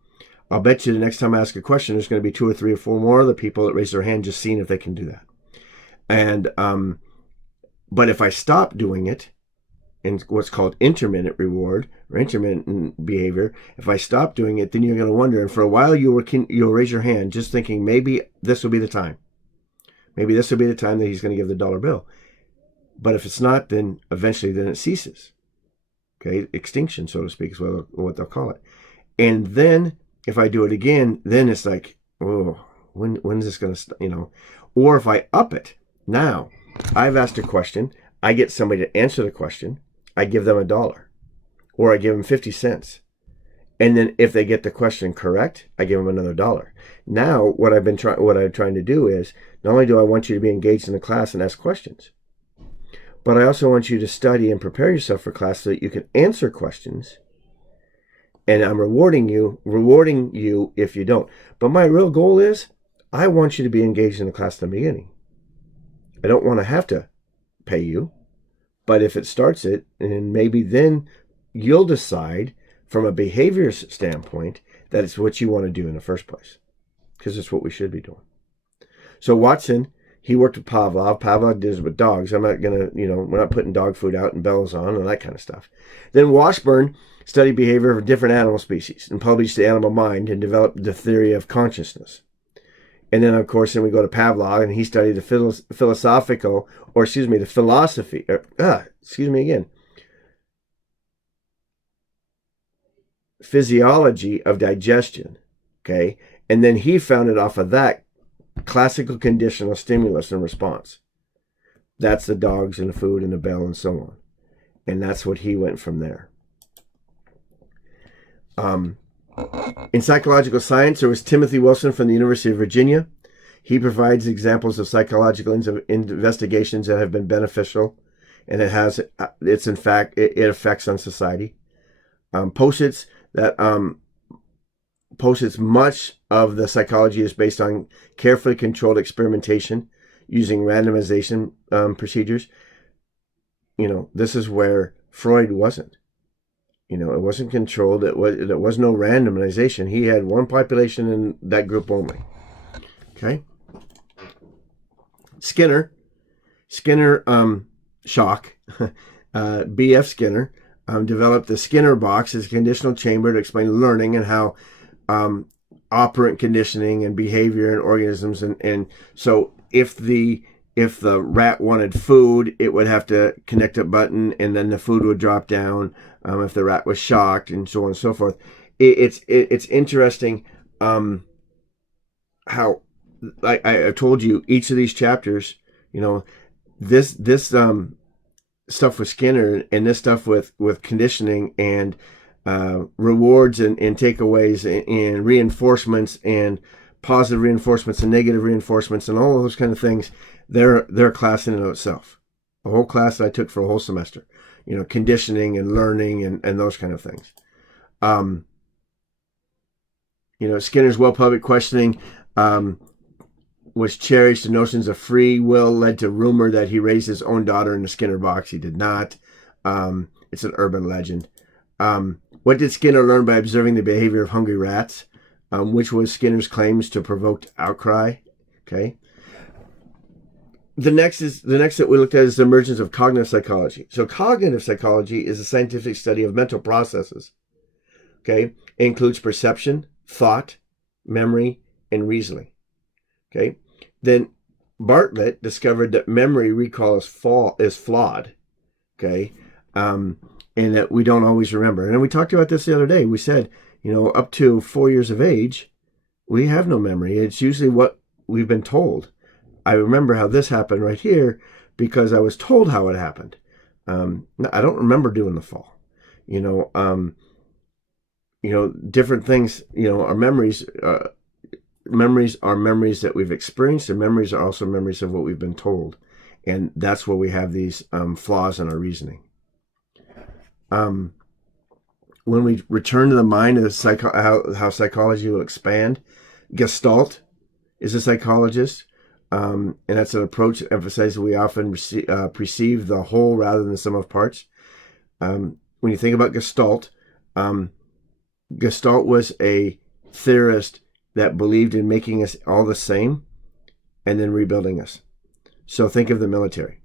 I'll bet you the next time I ask a question, there's going to be 2 or 3 or 4 more other people that raise their hand just seeing if they can do that. And but if I stop doing it, in what's called intermittent reward or intermittent behavior, if I stop doing it, then you're going to wonder. And for a while, you'll raise your hand just thinking maybe this will be the time. Maybe this will be the time that he's going to give the dollar bill. But if it's not, then eventually then it ceases. Okay, extinction, so to speak, is what they'll call it. And then if I do it again, then it's like, oh, when's this going to, Or if I up it, now I've asked a question, I get somebody to answer the question, I give them $1, or I give them 50 cents. And then if they get the question correct, I give them another $1. Now, what I'm trying to do is, not only do I want you to be engaged in the class and ask questions, but I also want you to study and prepare yourself for class so that you can answer questions. And I'm rewarding you if you don't. But my real goal is, I want you to be engaged in the class in the beginning. I don't want to have to pay you. But if it starts it, and maybe then you'll decide from a behavior standpoint that it's what you want to do in the first place, because it's what we should be doing. So Watson, he worked with Pavlov. Pavlov did it with dogs. I'm not going to, we're not putting dog food out and bells on and that kind of stuff. Then Washburn studied behavior of different animal species and published The Animal Mind and developed the theory of consciousness. And then, of course, we go to Pavlov, and he studied the physiology of digestion, okay? And then he founded off of that classical conditional stimulus and response. That's the dogs and the food and the bell and so on. And that's what he went from there. In psychological science, there was Timothy Wilson from the University of Virginia. He provides examples of psychological investigations that have been beneficial, and it affects on society. Posits much of the psychology is based on carefully controlled experimentation using randomization procedures. This is where Freud wasn't. It wasn't controlled. There was no randomization. He had one population in that group only. Okay. Skinner, Shock, B.F. Skinner, developed the Skinner box as a conditional chamber to explain learning and how operant conditioning and behavior in organisms. And so if the rat wanted food, it would have to connect a button and then the food would drop down. If the rat was shocked and so on and so forth. It's interesting how, like I told you, each of these chapters, this stuff with Skinner and this stuff with conditioning and rewards and takeaways and reinforcements and positive reinforcements and negative reinforcements and all of those kind of things, they're a class in and of itself. A whole class that I took for a whole semester. Conditioning and learning and those kind of things. Skinner's well-public questioning was cherished. The notions of free will led to rumor that he raised his own daughter in the Skinner box. He did not. It's an urban legend. What did Skinner learn by observing the behavior of hungry rats? Which was Skinner's claims to provoke outcry. Okay. The next that we looked at is the emergence of cognitive psychology. So cognitive psychology is a scientific study of mental processes. Okay. It includes perception, thought, memory, and reasoning. Okay. Then Bartlett discovered that memory recall is flawed. Okay. And that we don't always remember. And we talked about this the other day. We said, up to 4 years of age, we have no memory. It's usually what we've been told. I remember how this happened right here because I was told how it happened. I don't remember doing the fall. Different things. Our memories. Memories are memories that we've experienced, and memories are also memories of what we've been told, and that's where we have these flaws in our reasoning. when we return to the mind of how psychology will expand, Gestalt is a psychologist, and that's an approach that emphasizes we often perceive the whole rather than the sum of parts. When you think about Gestalt, Gestalt was a theorist that believed in making us all the same and then rebuilding us. So think of the military.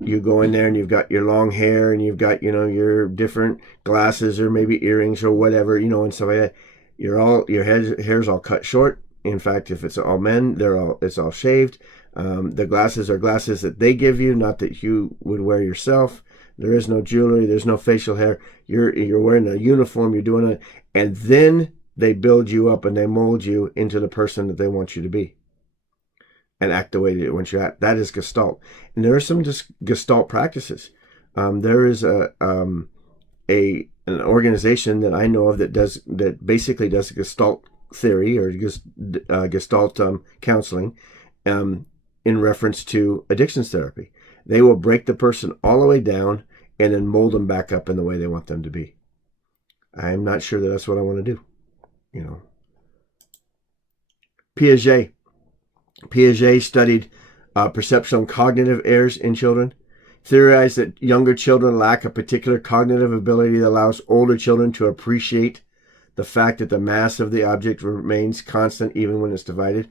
You go in there and you've got your long hair and you've got, your different glasses or maybe earrings or whatever, and stuff like that. Your hair's all cut short. In fact, if it's all men, it's all shaved. The glasses are glasses that they give you, not that you would wear yourself. There is no jewelry. There's no facial hair. You're wearing a uniform. You're doing it, and then they build you up and they mold you into the person that they want you to be, and act the way they want you to act. That is Gestalt, and there are some Gestalt practices. There is an organization that I know of that basically does Gestalt theory or Gestalt counseling in reference to addictions therapy. They will break the person all the way down and then mold them back up in the way they want them to be. I'm not sure that that's what I want to do. Piaget studied perceptual and cognitive errors in children, theorized that younger children lack a particular cognitive ability that allows older children to appreciate the fact that the mass of the object remains constant even when it's divided.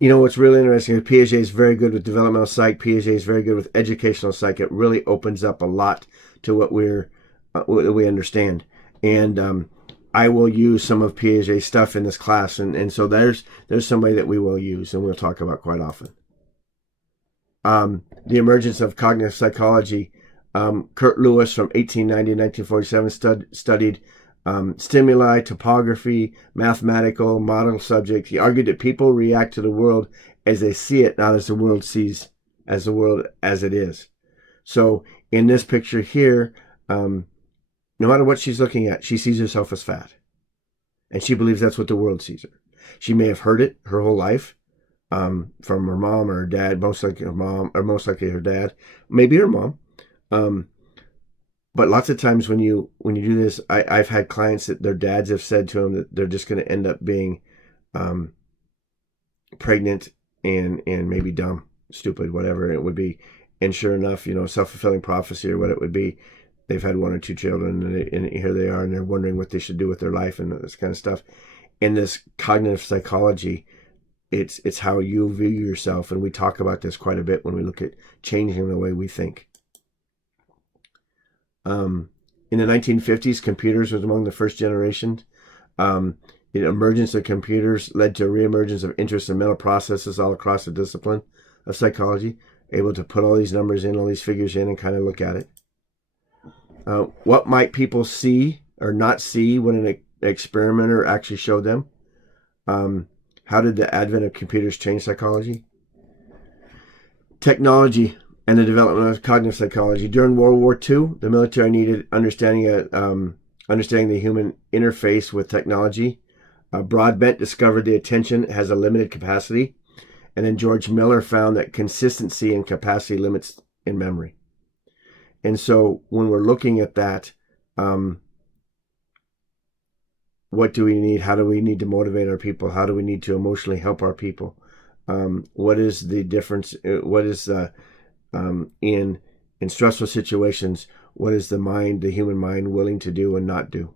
What's really interesting is Piaget is very good with developmental psych. Piaget is very good with educational psych. It really opens up a lot to what we understand. And I will use some of Piaget's stuff in this class. And so there's somebody that we will use and we'll talk about quite often. The emergence of cognitive psychology. Kurt Lewis from 1890 to 1947 studied stimuli, topography, mathematical, model subject. He argued that people react to the world as they see it, not as the world sees as the world as it is. So in this picture here, no matter what she's looking at, she sees herself as fat. And she believes that's what the world sees her. She may have heard it her whole life from her mom or her dad, most likely her mom, or most likely her dad, maybe her mom. But lots of times when you do this, I've had clients that their dads have said to them that they're just going to end up being pregnant and maybe dumb, stupid, whatever it would be. And sure enough, self-fulfilling prophecy or what it would be, they've had one or two children and here they are and they're wondering what they should do with their life and this kind of stuff. In this cognitive psychology, it's how you view yourself. And we talk about this quite a bit when we look at changing the way we think. In the 1950s, computers was among the first generation. The emergence of computers led to a reemergence of interest in mental processes all across the discipline of psychology, able to put all these numbers in, all these figures in, and kind of look at it. What might people see or not see when an experimenter actually showed them? How did the advent of computers change psychology? Technology and the development of cognitive psychology. During World War II, the military needed understanding the human interface with technology. Broadbent discovered the attention has a limited capacity. And then George Miller found that consistency and capacity limits in memory. And so when we're looking at that, what do we need? How do we need to motivate our people? How do we need to emotionally help our people? What is the difference? What is in stressful situations, what is the human mind willing to do and not do?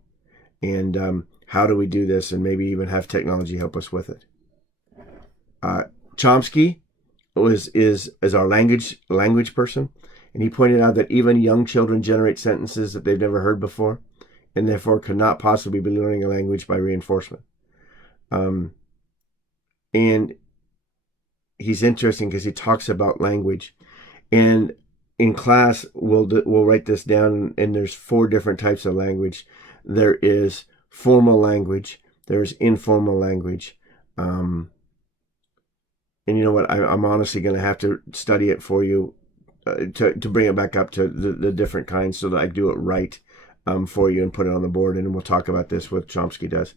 And how do we do this and maybe even have technology help us with it? Chomsky is our language person, and he pointed out that even young children generate sentences that they've never heard before, and therefore could not possibly be learning a language by reinforcement. And he's interesting because he talks about language. And in class, we'll write this down, and there's 4 different types of language. There is formal language. There's informal language. And you know what? I'm honestly going to have to study it for you to bring it back up to the different kinds so that I do it right for you and put it on the board. And we'll talk about this, what Chomsky does.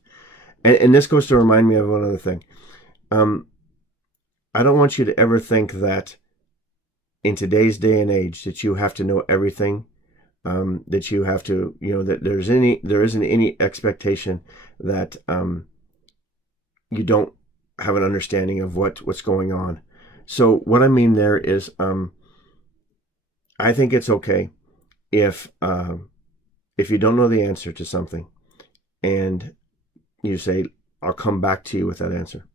And this goes to remind me of one other thing. I don't want you to ever think that in today's day and age that you have to know everything that you have to, that there isn't any expectation that you don't have an understanding of what's going on. So what I mean there is, I think it's okay if you don't know the answer to something, and you say, "I'll come back to you with that answer."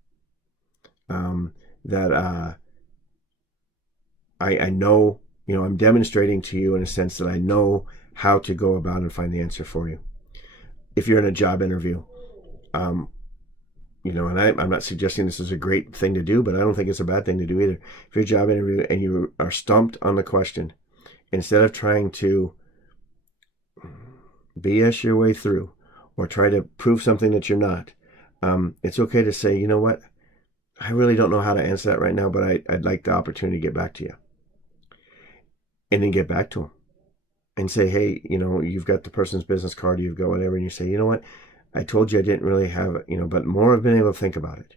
That I know, I'm demonstrating to you in a sense that I know how to go about and find the answer for you. If you're in a job interview, and I'm not suggesting this is a great thing to do, but I don't think it's a bad thing to do either. If you're a job interview and you are stumped on the question, instead of trying to BS your way through or try to prove something that you're not, it's okay to say, you know what, I really don't know how to answer that right now, but I'd like the opportunity to get back to you. And then get back to them and say, hey, you've got the person's business card, you've got whatever, and you say, you know what, I told you I didn't really have it, but more I've been able to think about it.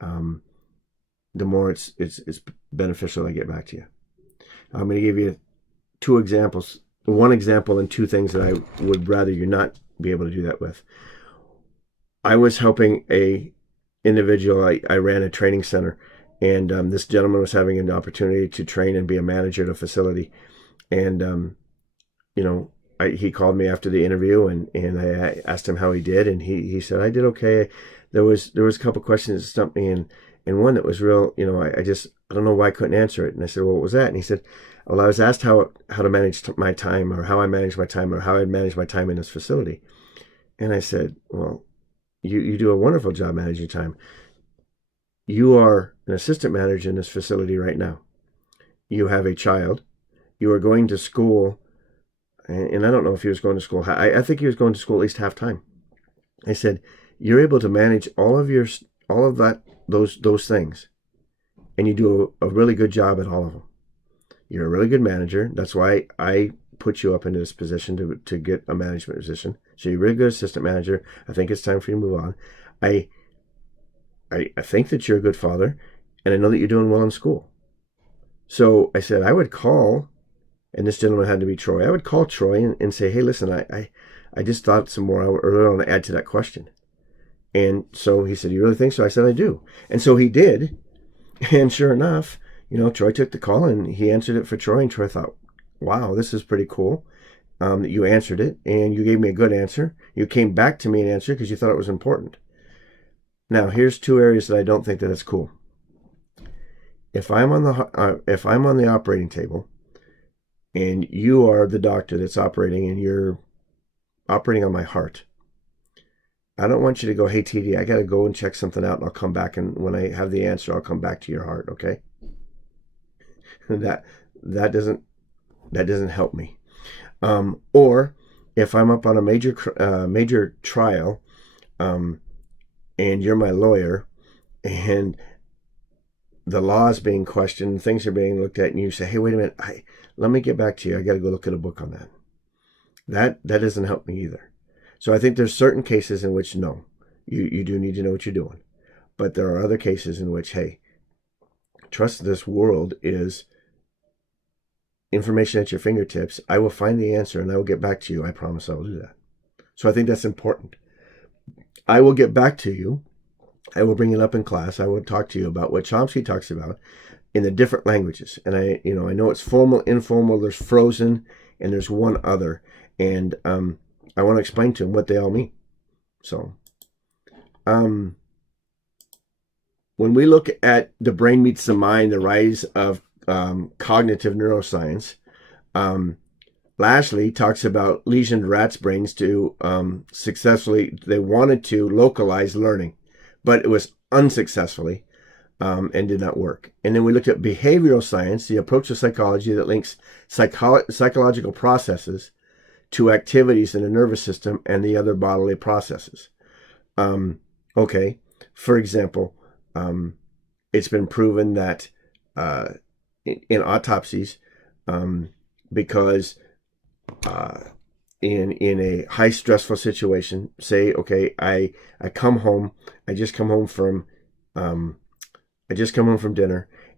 The more it's beneficial I get back to you. I'm going to give you two examples, one example and two things that I would rather you not be able to do that with. I was helping a individual. I ran a training center, and this gentleman was having an opportunity to train and be a manager at a facility. And, he called me after the interview, and I asked him how he did. And he said, I did okay. There was a couple questions that stumped me, and one that was real, I don't know why I couldn't answer it. And I said, well, what was that? And he said, well, I was asked how to manage my time, or how I manage my time, or how I manage my time in this facility. And I said, well, you do a wonderful job managing time. You are an assistant manager in this facility right now. You have a child. You are going to school, and I don't know if he was going to school. I think he was going to school at least half time. I said, you're able to manage all of those things, and you do a really good job at all of them. You're a really good manager. That's why I put you up into this position to get a management position. So you're a really good assistant manager. I think it's time for you to move on. I think that you're a good father, and I know that you're doing well in school. So I said I would call, and this gentleman had to be Troy. I would call Troy and say, hey, listen, I just thought some more. I really want to add to that question. And so he said, you really think so? I said, I do. And so he did. And sure enough, Troy took the call and he answered it for Troy. And Troy thought, wow, this is pretty cool that you answered it. And you gave me a good answer. You came back to me and answered because you thought it was important. Now, here's two areas that I don't think that it's cool. If I'm on the operating table and you are the doctor that's operating and you're operating on my heart, I don't want you to go, hey, TD, I got to go and check something out, and I'll come back, and when I have the answer, I'll come back to your heart, okay? That doesn't help me. Or if I'm up on a major trial, and you're my lawyer, and the law is being questioned, things are being looked at, and you say, hey, wait a minute, let me get back to you. I got to go look at a book on that. That doesn't help me either. So I think there's certain cases in which, no, you do need to know what you're doing. But there are other cases in which, hey, trust this world is information at your fingertips. I will find the answer and I will get back to you. I promise I will do that. So I think that's important. I will get back to you. I will bring it up in class. I will talk to you about what Chomsky talks about in the different languages. And I know it's formal, informal, there's frozen, and there's one other. And I want to explain to him what they all mean. So, when we look at The Brain Meets the Mind, the rise of cognitive neuroscience, Lashley talks about lesioned rats' brains to they wanted to localize learning, but it was unsuccessfully and did not work. And then we looked at behavioral science, the approach to psychology that links psychological processes to activities in the nervous system and the other bodily processes. Okay, for example, it's been proven that in autopsies, because in a high stressful situation, say, okay, I come home, I just come home from dinner,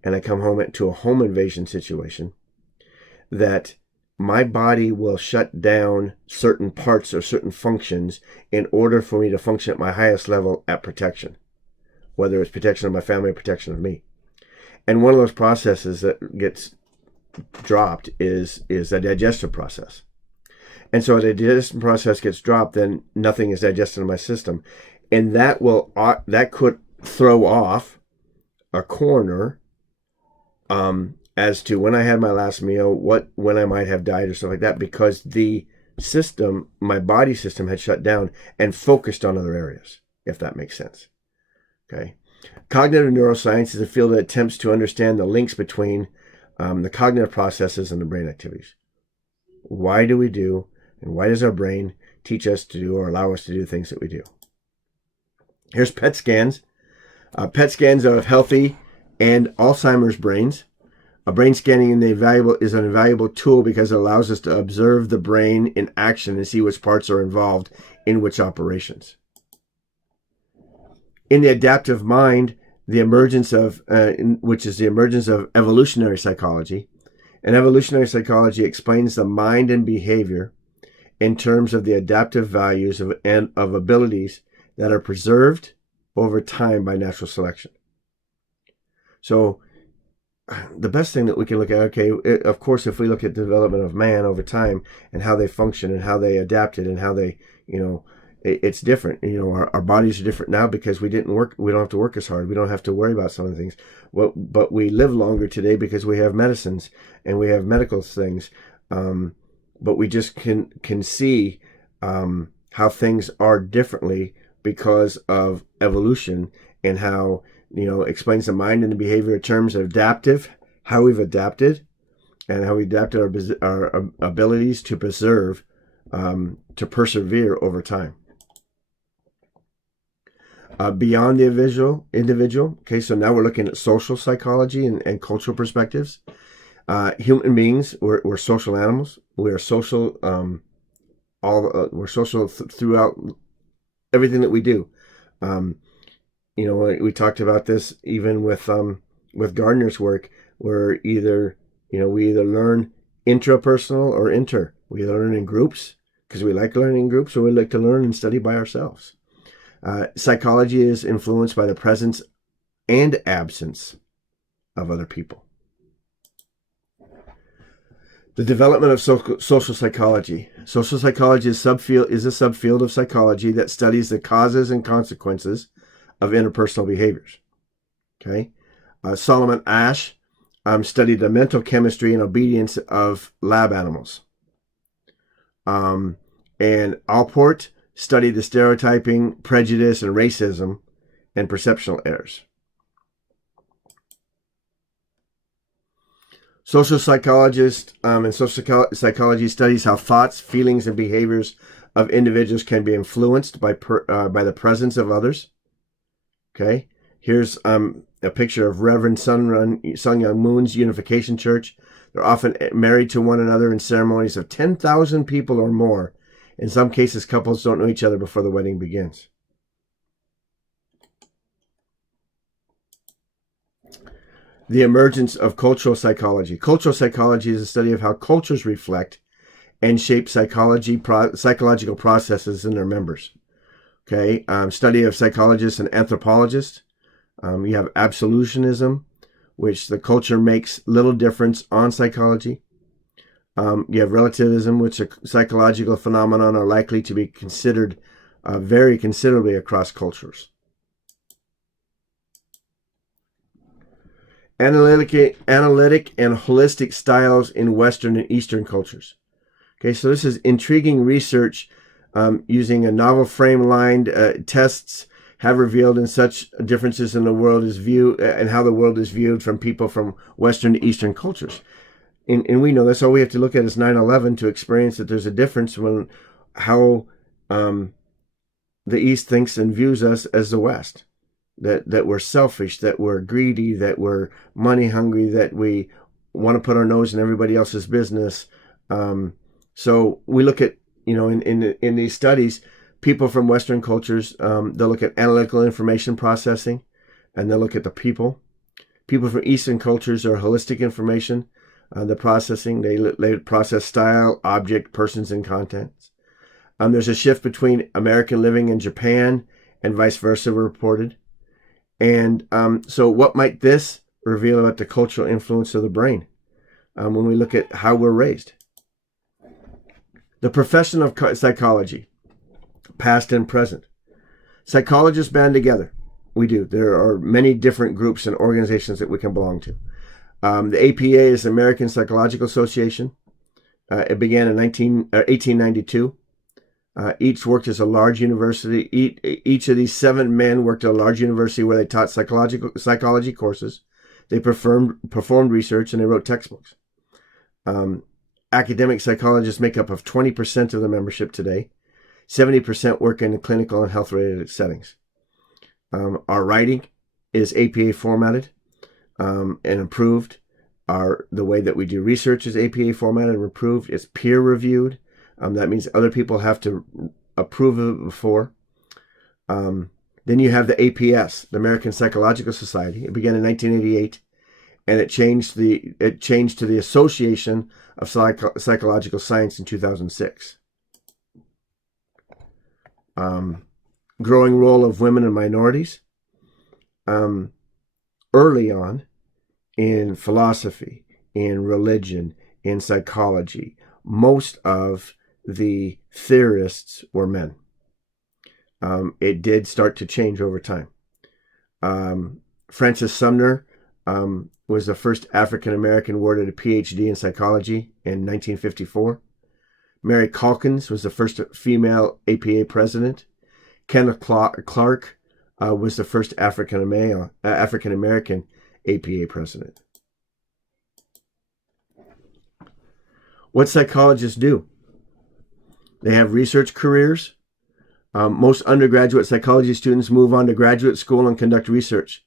and I come home to a home invasion situation, that my body will shut down certain parts or certain functions in order for me to function at my highest level at protection, whether it's protection of my family or protection of me. And one of those processes that gets dropped is the digestive process. And so the digestion process gets dropped, then nothing is digested in my system. And that could throw off a corner as to when I had my last meal, when I might have died or stuff like that, because the system, my body system, had shut down and focused on other areas, if that makes sense. Okay. Cognitive neuroscience is a field that attempts to understand the links between the cognitive processes and the brain activities. Why do we do, and why does our brain teach us to do or allow us to do things that we do? Here's PET scans. PET scans of healthy and Alzheimer's brains. A brain scanning is an invaluable tool because it allows us to observe the brain in action and see which parts are involved in which operations. In the adaptive mind, the emergence of, which is the emergence of evolutionary psychology. And evolutionary psychology explains the mind and behavior in terms of the adaptive values of abilities that are preserved over time by natural selection. So the best thing that we can look at, of course, if we look at the development of man over time and how they function and how they adapted and how they, it's different. Our bodies are different now because we don't have to work as hard. We don't have to worry about some of the things. But we live longer today because we have medicines and we have medical things. But we just can see how things are differently because of evolution, and how explains the mind and the behavior in terms of adaptive, how we've adapted, and how we adapted our abilities to preserve, to persevere over time. Beyond the individual. Okay, so now we're looking at social psychology and cultural perspectives. Human beings, we're social animals. We are social. We're social throughout everything that we do. We talked about this even with Gardner's work, where we either learn intrapersonal or inter. We learn in groups because we like learning in groups, or we like to learn and study by ourselves. Psychology is influenced by the presence and absence of other people. The development of social psychology. Social psychology is a subfield of psychology that studies the causes and consequences of interpersonal behaviors. Okay, Solomon Asch studied the mental chemistry and obedience of lab animals. And Allport studied the stereotyping, prejudice, and racism and perceptual errors. Social psychologist and social psychology studies how thoughts, feelings, and behaviors of individuals can be influenced by the presence of others. Okay, here's a picture of Reverend Sun Myung Moon's Unification Church. They're often married to one another in ceremonies of 10,000 people or more. In some cases, couples don't know each other before the wedding begins. The emergence of cultural psychology. Cultural psychology is a study of how cultures reflect and shape psychological processes in their members. Okay, study of psychologists and anthropologists. You have absolutionism, which the culture makes little difference on psychology. You have relativism, which psychological phenomenon are likely to be considered vary considerably across cultures. Analytic and holistic styles in Western and Eastern cultures. Okay, so this is intriguing research using a novel frame-lined tests have revealed in such differences in the world is viewed and how the world is viewed from people from Western to Eastern cultures. And we know that's all we have to look at is 9/11 to experience that there's a difference when how the East thinks and views us as the West. That we're selfish, that we're greedy, that we're money hungry, that we want to put our nose in everybody else's business. So we look at, in these studies, people from Western cultures, they'll look at analytical information processing, and they'll look at the people. People from Eastern cultures are holistic information. The processing, they process style, object, persons, and contents. There's a shift between American living and Japan, and vice versa reported. And so what might this reveal about the cultural influence of the brain when we look at how we're raised? The profession of psychology, past and present. Psychologists band together. We do. There are many different groups and organizations that we can belong to. The APA is the American Psychological Association. It began in 1892. Each worked as a large university. Each of these 7 men worked at a large university where they taught psychology courses. They performed research, and they wrote textbooks. Academic psychologists make up of 20% of the membership today. 70% work in clinical and health-related settings. Our writing is APA formatted and improved. The way that we do research is APA formatted and improved. It's peer-reviewed. That means other people have to approve of it before. Then you have the APS, the American Psychological Society. It began in 1988, and it changed to the Association of Psychological Science in 2006. Growing role of women and minorities. Early on, in philosophy, in religion, in psychology, most of the theorists were men. It did start to change over time. Francis Sumner was the first African-American awarded a PhD in psychology in 1954. Mary Calkins was the first female APA president. Kenneth Clark was the first African-American APA president. What psychologists do? They have research careers. Most undergraduate psychology students move on to graduate school and conduct research.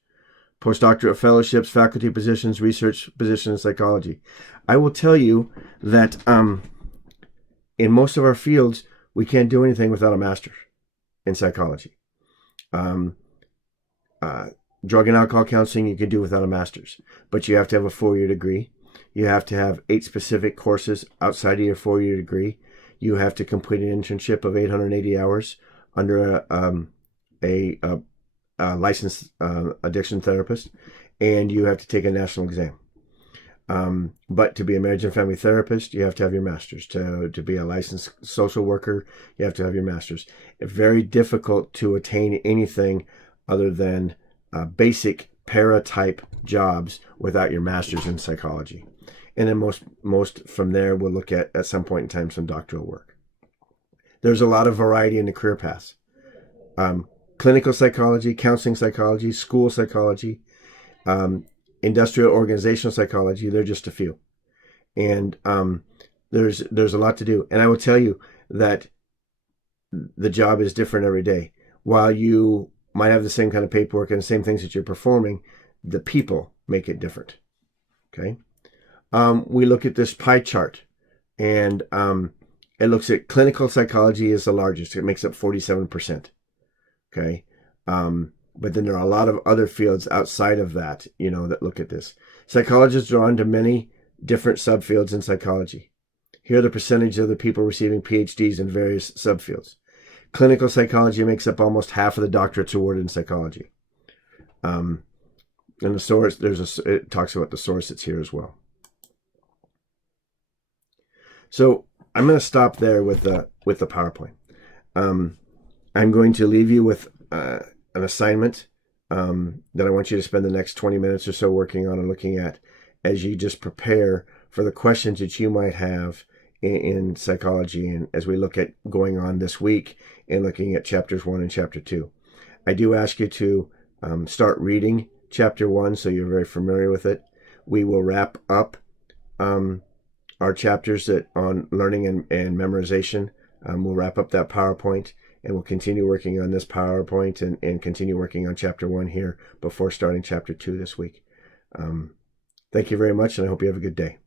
Postdoctorate fellowships, faculty positions, research positions in psychology. I will tell you that in most of our fields, we can't do anything without a master's in psychology. Drug and alcohol counseling you can do without a master's, but you have to have a 4-year degree. You have to have 8 specific courses outside of your 4-year degree. You have to complete an internship of 880 hours under a licensed addiction therapist, and you have to take a national exam. But to be a marriage and family therapist, you have to have your master's. To be a licensed social worker, you have to have your master's. It's very difficult to attain anything other than basic para-type jobs without your master's in psychology. And then most from there, we'll look at some point in time some doctoral work. There's a lot of variety in the career paths. Clinical psychology, counseling psychology, school psychology, industrial organizational psychology, they're just a few. And there's a lot to do. And I will tell you that the job is different every day. While you might have the same kind of paperwork and the same things that you're performing, the people make it different. Okay? We look at this pie chart, and it looks at clinical psychology is the largest. It makes up 47%. Okay? But then there are a lot of other fields outside of that, that look at this. Psychologists are drawn to many different subfields in psychology. Here are the percentage of the people receiving PhDs in various subfields. Clinical psychology makes up almost half of the doctorates awarded in psychology. And the source, it talks about the source that's here as well. So I'm going to stop there with the PowerPoint. I'm going to leave you with an assignment that I want you to spend the next 20 minutes or so working on and looking at as you just prepare for the questions that you might have in psychology, and as we look at going on this week and looking at chapters 1 and chapter 2. I do ask you to start reading chapter 1 so you're very familiar with it. We will wrap up our chapters on learning and memorization. We'll wrap up that PowerPoint, and we'll continue working on this PowerPoint and continue working on chapter 1 here before starting chapter 2 this week. Thank you very much, and I hope you have a good day.